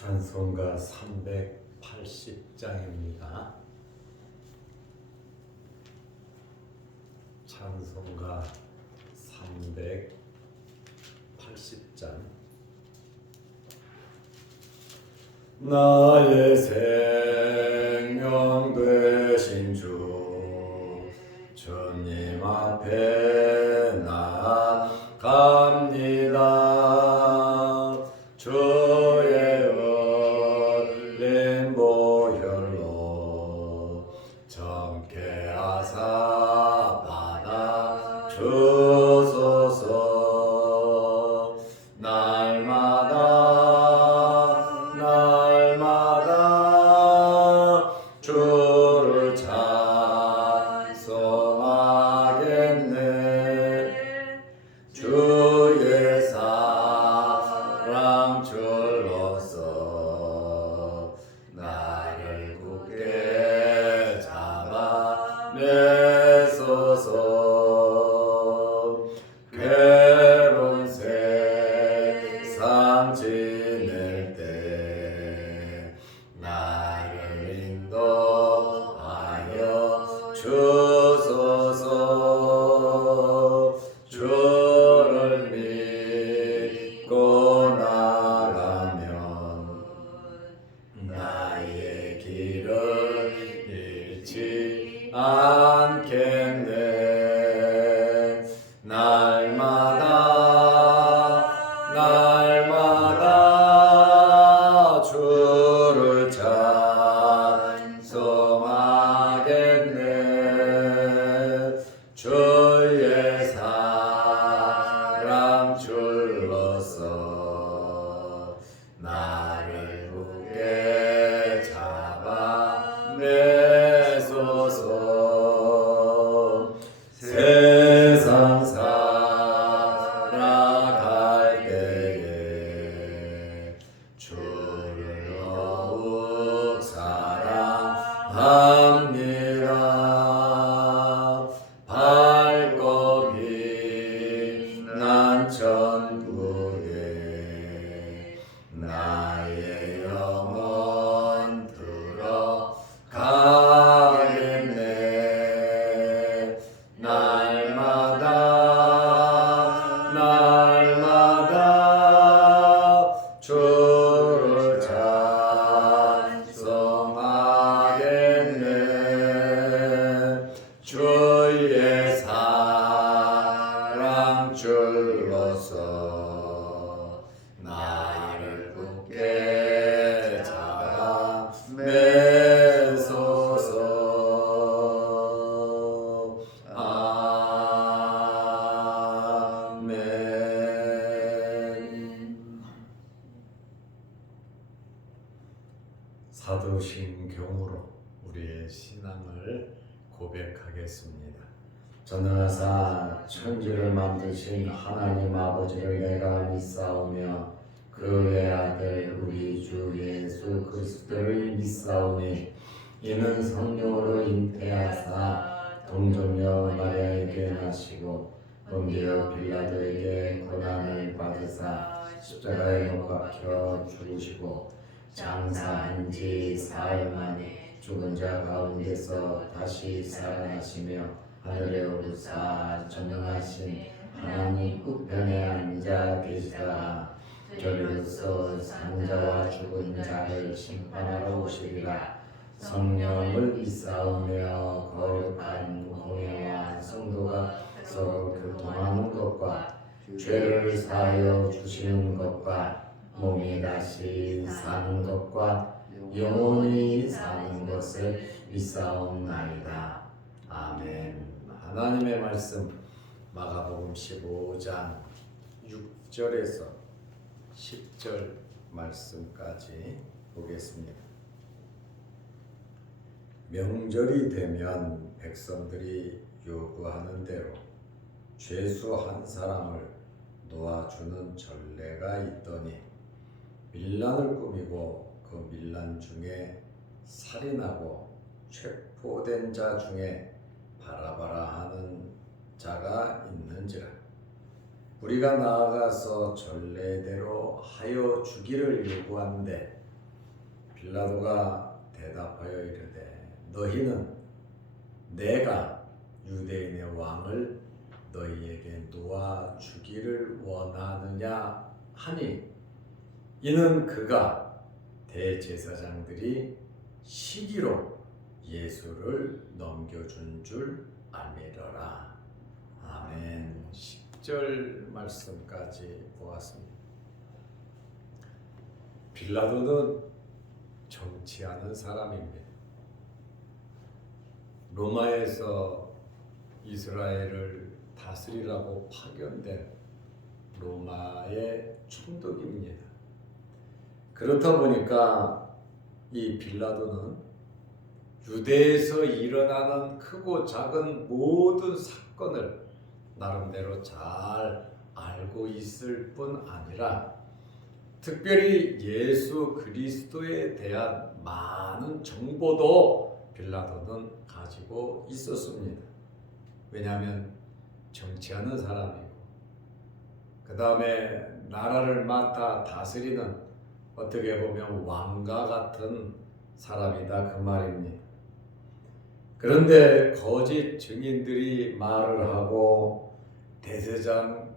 찬송가 380장입니다. 찬송가 380장. 나의 생명 되신 주 주님 앞에 나아갑니다. 주의 흘린 보혈로 정케 하사 받아 주소서. 날마다 주를 찬송하겠네. 주의 사랑 줄로서 나를 굳게 잡아 매소서. 괴로운 세상 지낼 때 나를 인도하여 주소서. 주를 믿고 나가면 나의 길을 잃지 않겠네. 날마다 주를 찬송하겠네. 주의 사랑 줄로서 나를 굳게 잡아 매소서. 세상 살아갈 때에 주를 더욱 사랑합니다. 밝고 빛난 천국에 나의 영혼 들어가겠네. 날마다 주를 찬송하겠네. 주의 사랑 줄로서 나를 굳게 잡아 매소서. 아멘. 사도신경으로 우리의 신앙을 고백하겠습니다. 전능하사 천지를 만드신 하나님 아버지를 내가 믿사오며 그 외아들 우리 주 예수 그리스도를 믿사오니 이는 성령으로 잉태하사 동정녀 마리아에게 나시고 본디오 빌라도에게 고난을 받으사 십자가에 못 박혀 죽으시고 장사한 지 사흘 만에 죽은 자 가운데서 다시 살아나시며 하늘에 오르사 전능하신 하나님 우편에 앉아 계시다. 저리로서 산 자와 죽은 자를 심판하러 오시리라. 성령을 믿사오며 거룩한 공회와 성도가 서로 교통하는 것과 죄를 사하여 주시는 것과 몸이 다시 사는 것과 영원히 사는 것을 믿사옵나이다. 아멘. 하나님의 말씀 마가복음 15장 6절에서 10절 말씀까지 보겠습니다. 명절이 되면 백성들이 요구하는 대로 죄수 한 사람을 놓아주는 전례가 있더니 밀란을 꾸미고 그 밀란 중에 살인하고 체포된 자 중에 바라바라 하는 자가 있는지라. 우리가 나아가서 전례대로 하여 주기를 요구하는데 빌라도가 대답하여 이르되 너희는 내가 유대인의 왕을 너희에게 놓아 주기를 원하느냐 하니 이는 그가 대제사장들이 시기로 예수를 넘겨준 줄 알미러라. 아멘. 10절 말씀까지 보았습니다. 빌라도는 정치하는 사람입니다. 로마에서 이스라엘을 다스리라고 파견된 로마의 총독입니다. 그렇다 보니까 이 빌라도는 유대에서 일어나는 크고 작은 모든 사건을 나름대로 잘 알고 있을 뿐 아니라 특별히 예수 그리스도에 대한 많은 정보도 빌라도는 가지고 있었습니다. 왜냐하면 정치하는 사람이고 그 다음에 나라를 맡아 다스리는 어떻게 보면 왕과 같은 사람이다 그 말입니다. 그런데 거짓 증인들이 말을 하고 대제사장,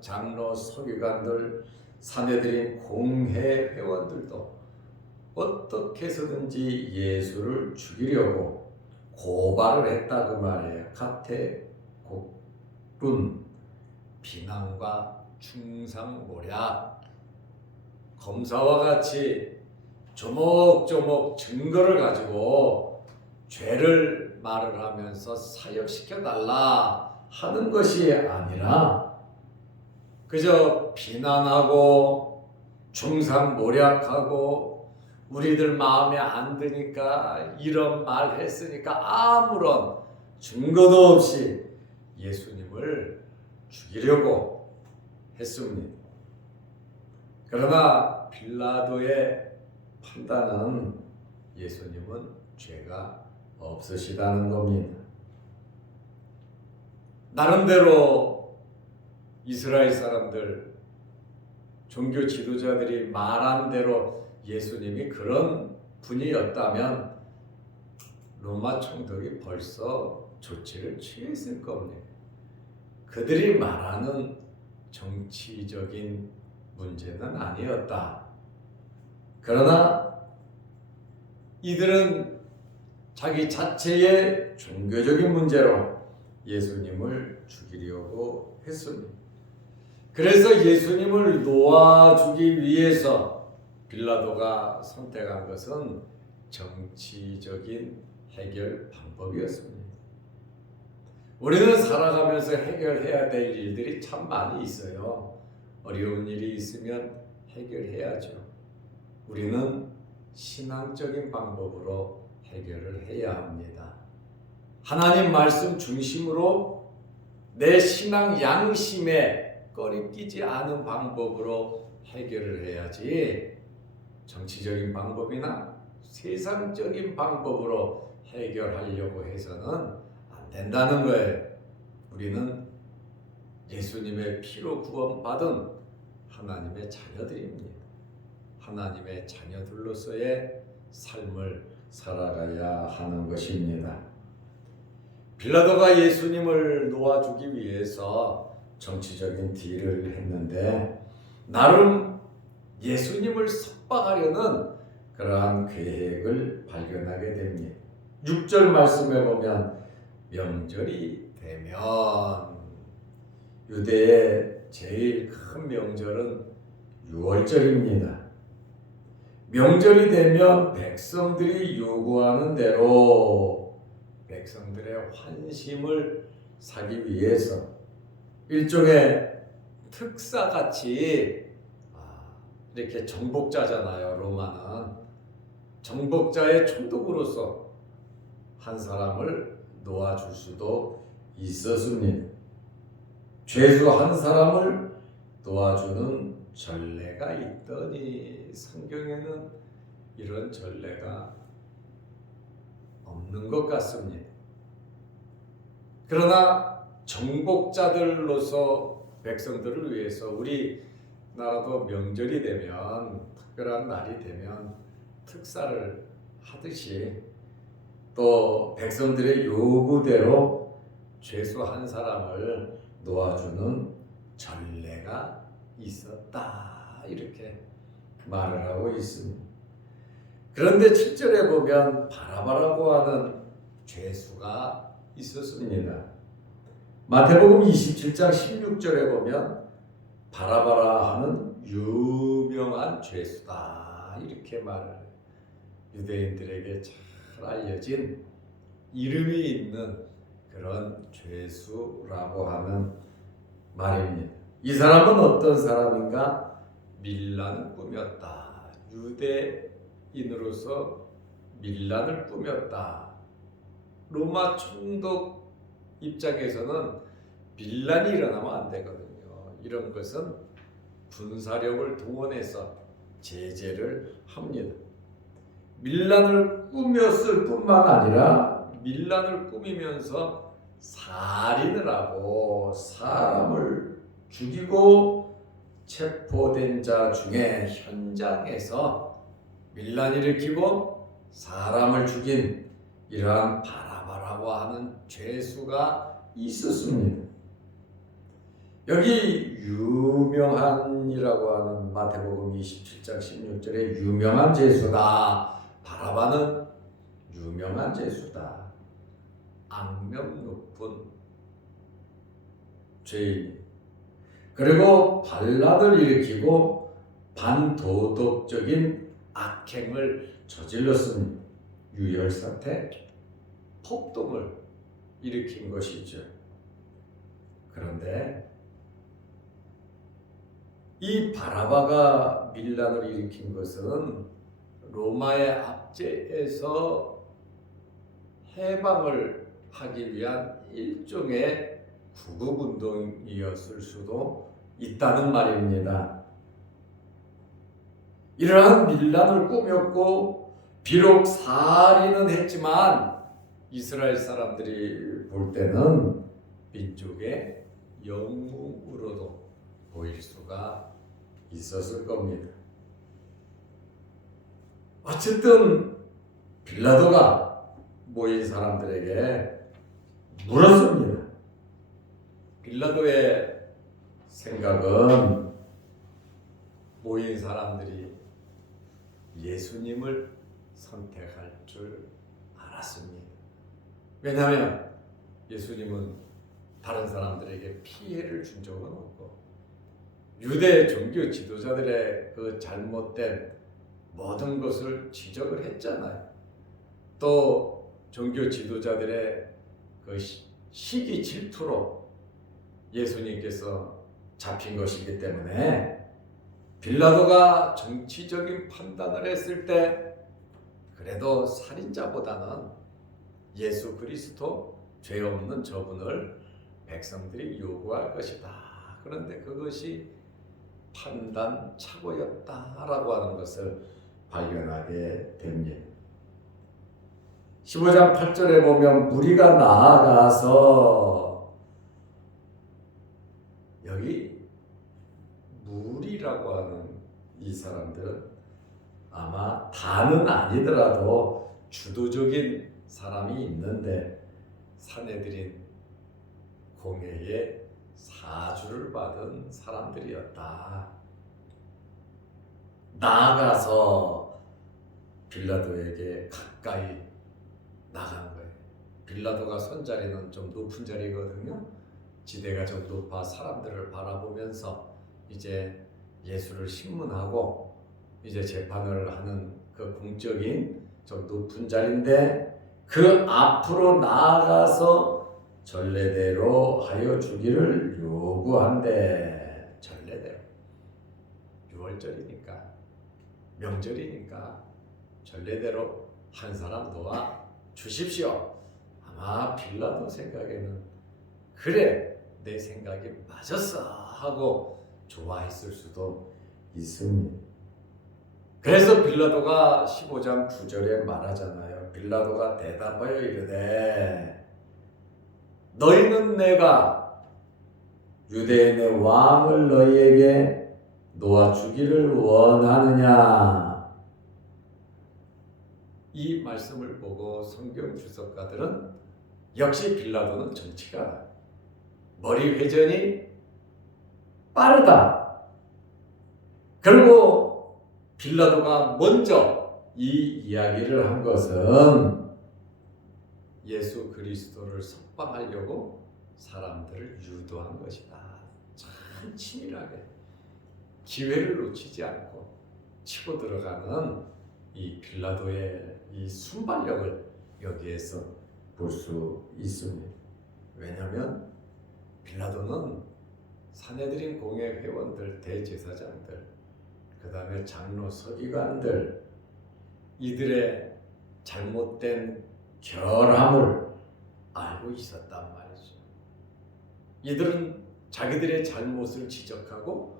장로, 서기관들, 사내들인 공회 회원들도 어떻게 해서든지 예수를 죽이려고 고발을 했다 그 말이에요. 가택국룬, 비난과 충상모략, 검사와 같이 조목조목 증거를 가지고 죄를 말을 하면서 사역시켜달라 하는 것이 아니라 그저 비난하고 충상모략하고 우리들 마음에 안 드니까 이런 말 했으니까 아무런 증거도 없이 예수님을 죽이려고 했습니다. 그러나 빌라도의 판단은 예수님은 죄가 없으시다는 겁니다. 나름대로 이스라엘 사람들, 종교 지도자들이 말한 대로 예수님이 그런 분이었다면 로마 총독이 벌써 조치를 취했을 겁니다. 그들이 말하는 정치적인 문제는 아니었다. 그러나 이들은 자기 자체의 종교적인 문제로 예수님을 죽이려고 했습니다. 그래서 예수님을 놓아주기 위해서 빌라도가 선택한 것은 정치적인 해결 방법이었습니다. 우리는 살아가면서 해결해야 될 일들이 참 많이 있어요. 어려운 일이 있으면 해결해야죠. 우리는 신앙적인 방법으로 해결을 해야 합니다. 하나님 말씀 중심으로 내 신앙 양심에 꺼리끼지 않은 방법으로 해결을 해야지 정치적인 방법이나 세상적인 방법으로 해결하려고 해서는 안 된다는 거예요. 우리는 예수님의 피로 구원받은 하나님의 자녀들입니다. 하나님의 자녀들로서의 삶을 살아가야 하는 것입니다. 빌라도가 예수님을 놓아주기 위해서 정치적인 딜을 했는데 나름 예수님을 석방하려는 그러한 계획을 발견하게 됩니다. 6절 말씀에 보면 명절이 되면 유대의 제일 큰 명절은 6월절입니다. 명절이 되면 백성들이 요구하는 대로 백성들의 환심을 사기 위해서 일종의 특사같이 이렇게 정복자잖아요. 로마는 정복자의 총독으로서 한 사람을 놓아줄 수도 있었습니다. 죄수 한 사람을 놓아주는 전례가 있더니 성경에는 이런 전례가 없는 것 같습니다. 그러나 정복자들로서 백성들을 위해서 우리 나라도 명절이 되면 특별한 날이 되면 특사를 하듯이 또 백성들의 요구대로 죄수 한 사람을 놓아주는 전례가 있었다 이렇게 말을 하고 있습니다. 그런데 7절에 보면 바라바라고 하는 죄수가 있었습니다. 마태복음 27장 16절에 보면 바라바라 하는 유명한 죄수다 이렇게 말을 해요. 유대인들에게 잘 알려진 이름이 있는 그런 죄수라고 하는 말입니다. 이 사람은 어떤 사람인가? 밀란을 꾸몄다. 유대인으로서 밀란을 꾸몄다. 로마 총독 입장에서는 밀란이 일어나면 안 되거든요. 이런 것은 군사력을 동원해서 제재를 합니다. 밀란을 꾸몄을 뿐만 아니라 밀란을 꾸미면서 살인을 하고 사람을 죽이고 체포된 자 중에 현장에서 밀란 일으키고 사람을 죽인 이러한 바라바라고 하는 죄수가 있었습니다. 여기 유명한이라고 하는 마태복음 27장 16절에 유명한 죄수다. 바라바는 유명한 죄수다. 악명 높은 죄인. 그리고 반란을 일으키고 반도덕적인 악행을 저질렀습니다. 유혈사태, 폭동을 일으킨 것이죠. 그런데 이 바라바가 밀란을 일으킨 것은 로마의 압제에서 해방을 하기 위한 일종의 구국운동이었을 수도 있다는 말입니다. 이러한 밀란을 꾸몄고 비록 살인은 했지만 이스라엘 사람들이 볼 때는 민족의 영웅으로도 보일 수가 있었을 겁니다. 어쨌든 빌라도가 모인 사람들에게 물었습니다. 빌라도의 생각은 모인 사람들이 예수님을 선택할 줄 알았습니다. 왜냐하면 예수님은 다른 사람들에게 피해를 준 적은 없고 유대 종교 지도자들의 그 잘못된 모든 것을 지적을 했잖아요. 또 종교 지도자들의 그 시기 질투로 예수님께서 잡힌 것이기 때문에 빌라도가 정치적인 판단을 했을 때 그래도 살인자보다는 예수 그리스도 죄 없는 저분을 백성들이 요구할 것이다. 그런데 그것이 판단 착오였다라고 하는 것을 발견하게 됩니다. 15장 8절에 보면 무리가 나아가서 여기 무리라고 하는 이 사람들은 아마 다는 아니더라도 주도적인 사람이 있는데 사내들인 공회의 사주를 받은 사람들이었다. 나아가서 빌라도에게 가까이 나간 거예요. 빌라도가 손자리는 좀 높은 자리거든요. 지대가 좀 높아 사람들을 바라보면서 이제 예수를 신문하고 이제 재판을 하는 그 공적인 좀 높은 자리인데 그 앞으로 나아가서 전례대로 하여 주기를 요구한대. 전례대로 6월절이니까 명절이니까 전례대로 한 사람 놓아 주십시오. 아마 빌라도 생각에는 그래 내 생각이 맞았어 하고 좋아했을 수도 있습니다. 그래서 빌라도가 15장 9절에 말하잖아요. 빌라도가 대답하여 이르되 너희는 내가 유대인의 왕을 너희에게 놓아주기를 원하느냐? 이 말씀을 보고 성경 주석가들은 역시 빌라도는 정치가 머리 회전이 빠르다. 그리고 빌라도가 먼저 이 이야기를 한 것은 예수 그리스도를 석방하려고 사람들을 유도한 것이다. 참 치밀하게 기회를 놓치지 않고 치고 들어가는 이 빌라도의 이 순발력을 여기에서 볼 수 있습니다. 왜냐하면 빌라도는 산헤드린 공회 회원들, 대제사장들, 그 다음에 장로 서기관들, 이들의 잘못된 결함을 알고 있었단 말이죠. 이들은 자기들의 잘못을 지적하고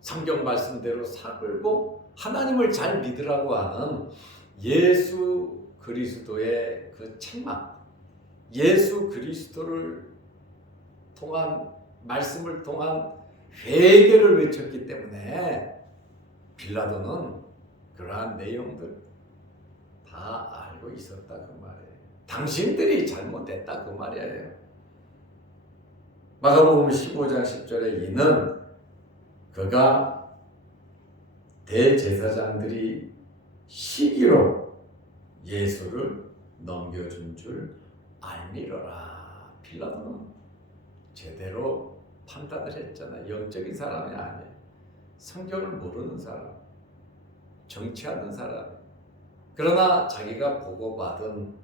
성경 말씀대로 사글고 하나님을 잘 믿으라고 하는 예수 그리스도의 그 책망, 예수 그리스도를 통한 말씀을 통한 회개를 외쳤기 때문에 빌라도는 그러한 내용들 다 알고 있었다 그 말이에요. 당신들이 잘못했다 그 말이에요. 마가복음 15장 10절에 이는 그가 대제사장들이 시기로 예수를 넘겨준 줄 알미러라. 빌라도는 제대로 판단을 했잖아. 영적인 사람이 아니에요. 성경을 모르는 사람, 정치하는 사람. 그러나 자기가 보고받은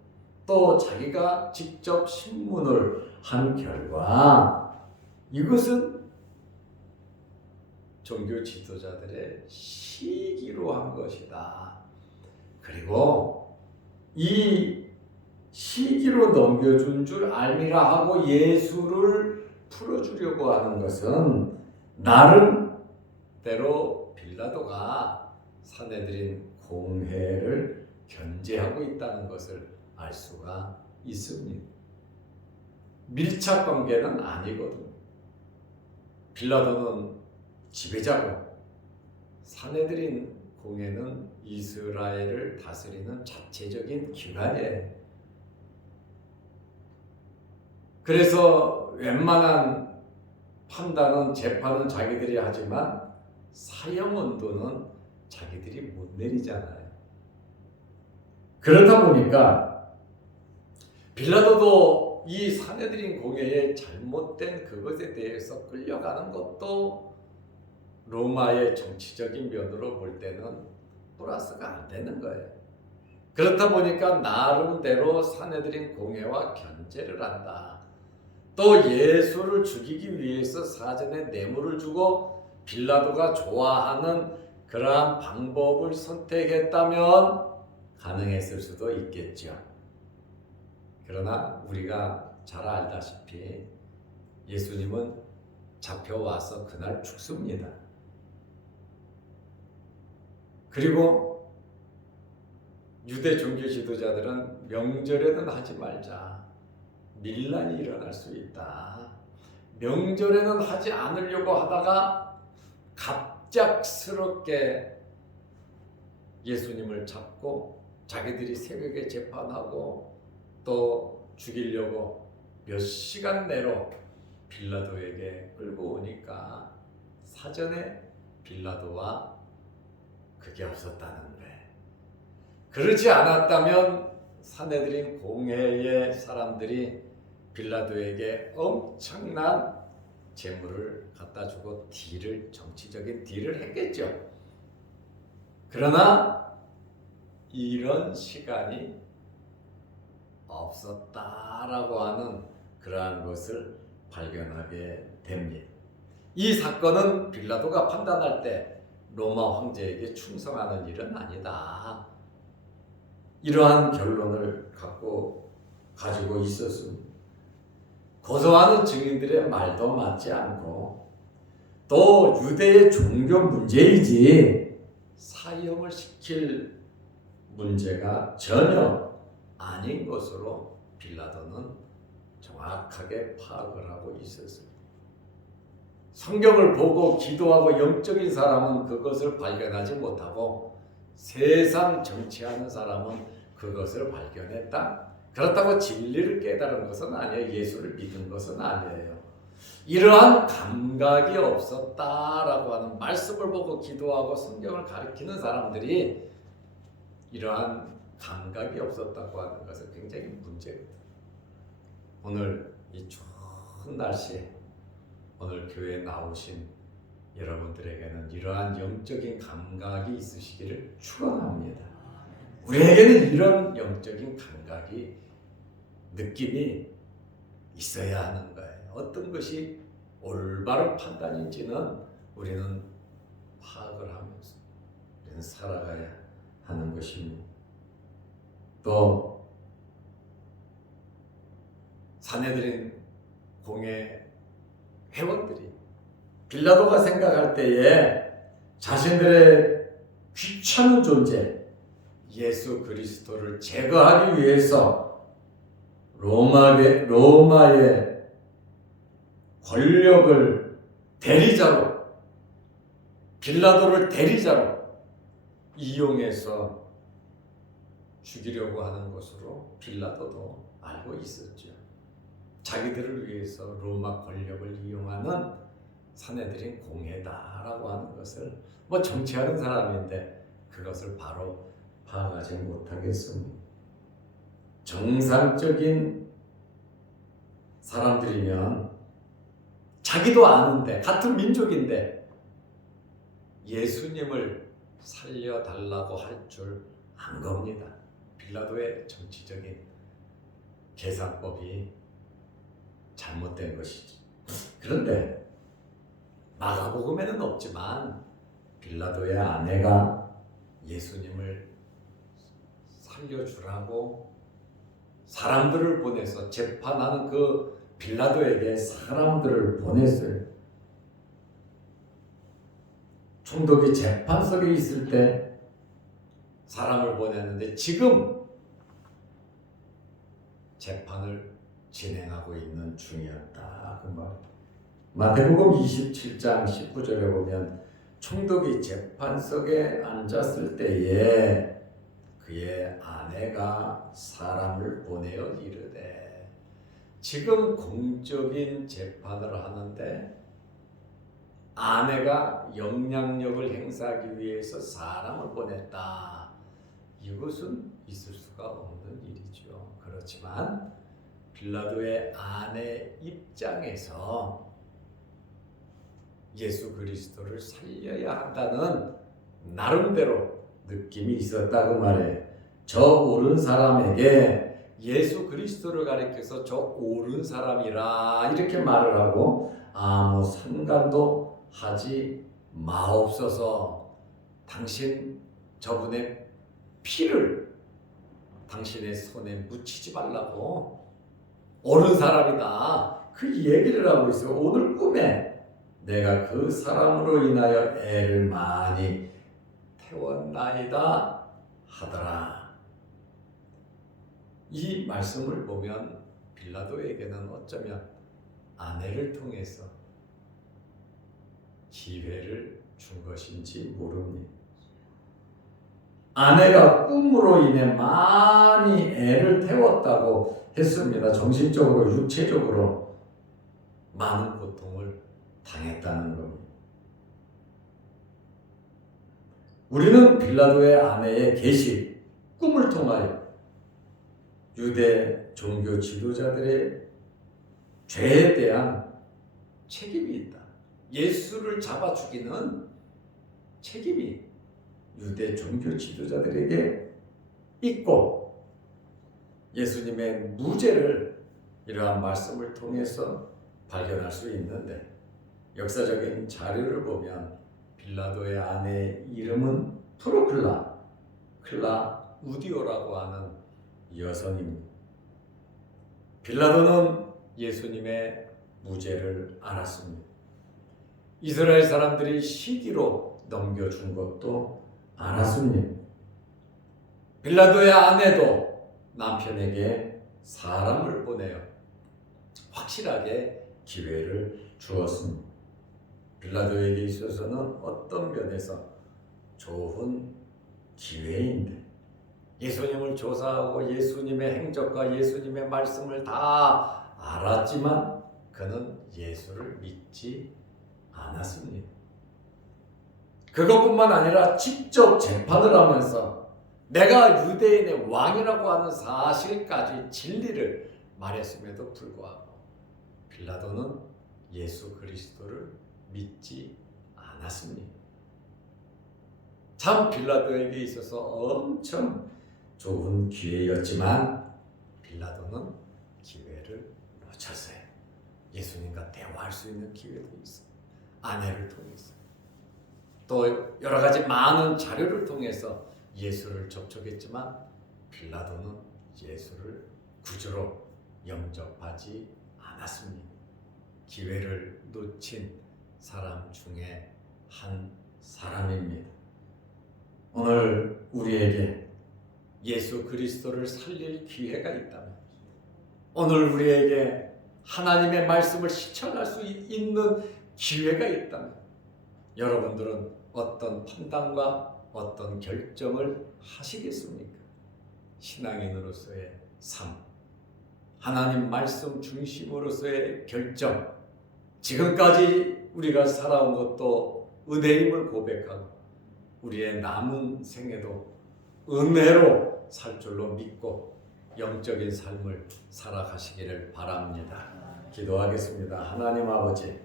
또 자기가 직접 신문을 한 결과 이것은 종교 지도자들의 시기로 한 것이다. 그리고 이 시기로 넘겨준 줄 알미라 하고 예수를 풀어주려고 하는 것은 나름대로 빌라도가 산헤드린 공회를 견제하고 있다는 것을 알 수가 있습니다. 밀착 관계는 아니거든. 빌라도는 지배자고 산헤드린 공회는 이스라엘을 다스리는 자체적인 기관이에요. 그래서 웬만한 판단은 재판은 자기들이 하지만 사형언도는 자기들이 못 내리잖아요. 그렇다 보니까 빌라도도 이 산헤드린 공회의 잘못된 그것에 대해서 끌려가는 것도 로마의 정치적인 면으로 볼 때는 플러스가 안 되는 거예요. 그렇다 보니까 나름대로 산헤드린 공회와 견제를 한다. 또 예수를 죽이기 위해서 사전에 뇌물을 주고 빌라도가 좋아하는 그러한 방법을 선택했다면 가능했을 수도 있겠죠. 그러나 우리가 잘 알다시피 예수님은 잡혀와서 그날 죽습니다. 그리고 유대 종교 지도자들은 명절에는 하지 말자. 밀란이 일어날 수 있다. 명절에는 하지 않으려고 하다가 갑작스럽게 예수님을 잡고 자기들이 새벽에 재판하고 또 죽이려고 몇 시간 내로 빌라도에게 끌고 오니까 사전에 빌라도와 그게 없었다는 거예요. 그렇지 않았다면 산헤드린 공회의 사람들이 빌라도에게 엄청난 재물을 갖다 주고 정치적인 딜을 했겠죠. 그러나 이런 시간이 없었다라고 하는 그러한 것을 발견하게 됩니다. 이 사건은 빌라도가 판단할 때 로마 황제에게 충성하는 일은 아니다. 이러한 결론을 가지고 있었습니다. 고소하는 증인들의 말도 맞지 않고 또 유대의 종교 문제이지 사형을 시킬 문제가 전혀 아닌 것으로 빌라도는 정확하게 파악을 하고 있었습니다. 성경을 보고 기도하고 영적인 사람은 그것을 발견하지 못하고 세상 정치하는 사람은 그것을 발견했다. 그렇다고 진리를 깨달은 것은 아니에요. 예수를 믿은 것은 아니에요. 이러한 감각이 없었다라고 하는 말씀을 보고 기도하고 성경을 가리키는 사람들이 이러한 감각이 없었다고 하는 것은 굉장히 문제거든요. 오늘 이 좋은 날씨에 오늘 교회에 나오신 여러분들에게는 이러한 영적인 감각이 있으시기를 축원합니다. 우리에게는 이런 영적인 감각이 느낌이 있어야 하는 거예요. 어떤 것이 올바른 판단인지는 우리는 파악을 하면서 우리는 살아가야 하는 것입니다. 또 사내들인 공회 회원들이 빌라도가 생각할 때에 자신들의 귀찮은 존재 예수 그리스도를 제거하기 위해서 로마의 권력을 대리자로 빌라도를 대리자로 이용해서 죽이려고 하는 것으로 빌라도도 알고 있었죠. 자기들을 위해서 로마 권력을 이용하는 사내들인 공회다라고 하는 것을 정치하는 사람인데 그것을 바로 파악하지 못하겠습니다. 정상적인 사람들이면 자기도 아는데 같은 민족인데 예수님을 살려달라고 할 줄 안 겁니다. 빌라도의 정치적인 계산법이 잘못된 것이죠. 그런데 마가복음에는 없지만 빌라도의 아내가 예수님을 살려주라고 사람들을 보내서 재판하는 그 빌라도에게 사람들을 보냈어요. 총독이 재판석에 있을 때 사람을 보냈는데 지금 재판을 진행하고 있는 중이었다. 그 말. 마태복음 27장 19절에 보면 총독이 재판석에 앉았을 때에 그의 아내가 사람을 보내어 이르되 지금 공적인 재판을 하는데 아내가 영향력을 행사하기 위해서 사람을 보냈다. 이것은 있을 수가 없는 일이죠. 그렇지만 빌라도의 아내 입장에서 예수 그리스도를 살려야 한다는 나름대로 느낌이 있었다고 말해. 저 옳은 사람에게 예수 그리스도를 가리켜서 저 옳은 사람이라 이렇게 말을 하고 아무 상관도 하지 마옵소서. 당신 저분의 피를 당신의 손에 묻히지 말라고. 옳은 사람이다. 그 얘기를 하고 있어요. 오늘 꿈에 내가 그 사람으로 인하여 애를 많이 태웠나이다 하더라. 이 말씀을 보면 빌라도에게는 어쩌면 아내를 통해서 기회를 준 것인지 모릅니다. 아내가 꿈으로 인해 많이 애를 태웠다고 했습니다. 정신적으로 육체적으로 많은 고통을 당했다는 겁니다. 우리는 빌라도의 아내의 계시, 꿈을 통하여 유대 종교 지도자들의 죄에 대한 책임이 있다. 예수를 잡아 죽이는 책임이 유대 종교 지도자들에게 있고 예수님의 무죄를 이러한 말씀을 통해서 발견할 수 있는데 역사적인 자료를 보면 빌라도의 아내의 이름은 클라우디오라고 하는 여성입니다. 빌라도는 예수님의 무죄를 알았습니다. 이스라엘 사람들이 시기로 넘겨준 것도 알았습니다. 빌라도의 아내도 남편에게 사람을 보내어 확실하게 기회를 주었습니다. 빌라도에게 있어서는 어떤 면에서 좋은 기회인데, 예수님을 조사하고 예수님의 행적과 예수님의 말씀을 다 알았지만 그는 예수를 믿지 않았습니다. 그것뿐만 아니라 직접 재판을 하면서 내가 유대인의 왕이라고 하는 사실까지 진리를 말했음에도 불구하고 빌라도는 예수 그리스도를 믿지 않았습니다. 참 빌라도에게 있어서 엄청 좋은 기회였지만 빌라도는 기회를 놓쳤어요. 예수님과 대화할 수 있는 기회도 있어요. 아내를 통해서 또 여러 가지 많은 자료를 통해서 예수를 접촉했지만 빌라도는 예수를 구주로 영접하지 않았습니다. 기회를 놓친 사람 중에 한 사람입니다. 오늘 우리에게 예수 그리스도를 살릴 기회가 있다면, 오늘 우리에게 하나님의 말씀을 실천할 수 있는 기회가 있다면, 여러분들은 어떤 판단과 어떤 결정을 하시겠습니까? 신앙인으로서의 삶, 하나님 말씀 중심으로서의 결정, 지금까지 우리가 살아온 것도 은혜임을 고백하고 우리의 남은 생에도 은혜로 살 줄로 믿고 영적인 삶을 살아가시기를 바랍니다. 기도하겠습니다. 하나님 아버지,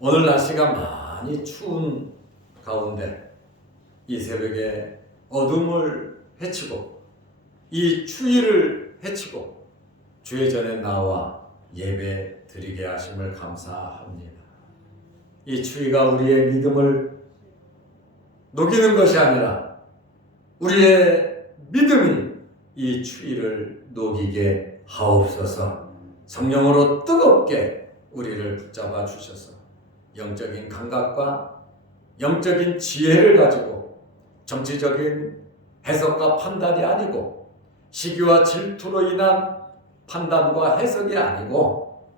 오늘 날씨가 많이 추운 가운데 이 새벽에 어둠을 헤치고 이 추위를 헤치고 주의 전에 나와 예배 드리게 하심을 감사합니다. 이 추위가 우리의 믿음을 녹이는 것이 아니라 우리의 믿음이 이 추위를 녹이게 하옵소서. 성령으로 뜨겁게 우리를 붙잡아 주셔서 영적인 감각과 영적인 지혜를 가지고 정치적인 해석과 판단이 아니고 시기와 질투로 인한 판단과 해석이 아니고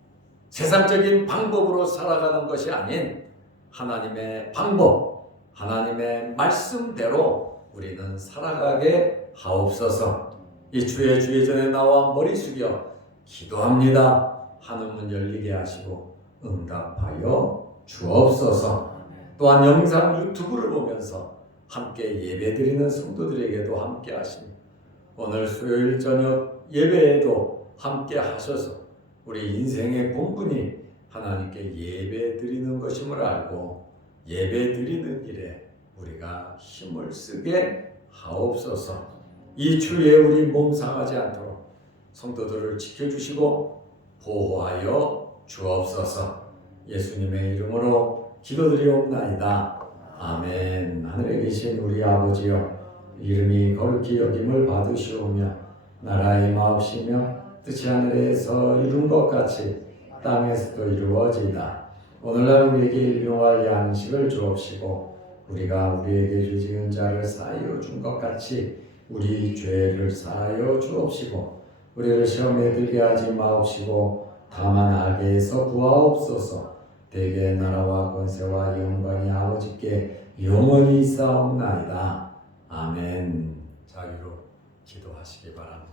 세상적인 방법으로 살아가는 것이 아닌 하나님의 방법, 하나님의 말씀대로 우리는 살아가게 하옵소서. 이 주의 전에 나와 머리 숙여 기도합니다. 하늘문 열리게 하시고 응답하여 주옵소서. 또한 영상 유튜브를 보면서 함께 예배드리는 성도들에게도 함께 하시며 오늘 수요일 저녁 예배에도 함께 하셔서 우리 인생의 본분이 하나님께 예배드리는 것임을 알고 예배드리는 일에 우리가 힘을 쓰게 하옵소서. 이 추위에 우리 몸 상하지 않도록 성도들을 지켜주시고 보호하여 주옵소서. 예수님의 이름으로 기도드리옵나이다. 아멘. 하늘에 계신 우리 아버지여, 이름이 거룩히 여김을 받으시오며 나라의 마옵시며 뜻이 하늘에서 이룬 것 같이 땅에서도 이루어지이다. 오늘날 우리에게 일용할 양식을 주옵시고 우리가 우리에게 지은 자를 사하여 준 것 같이 우리 죄를 사하여 주옵시고 우리를 시험에 들게 하지 마옵시고 다만 악에서 구하옵소서. 대개 나라와 권세와 영광이 아버지께 영원히 있사옵나이다. 아멘. 자유로 기도하시기 바랍니다.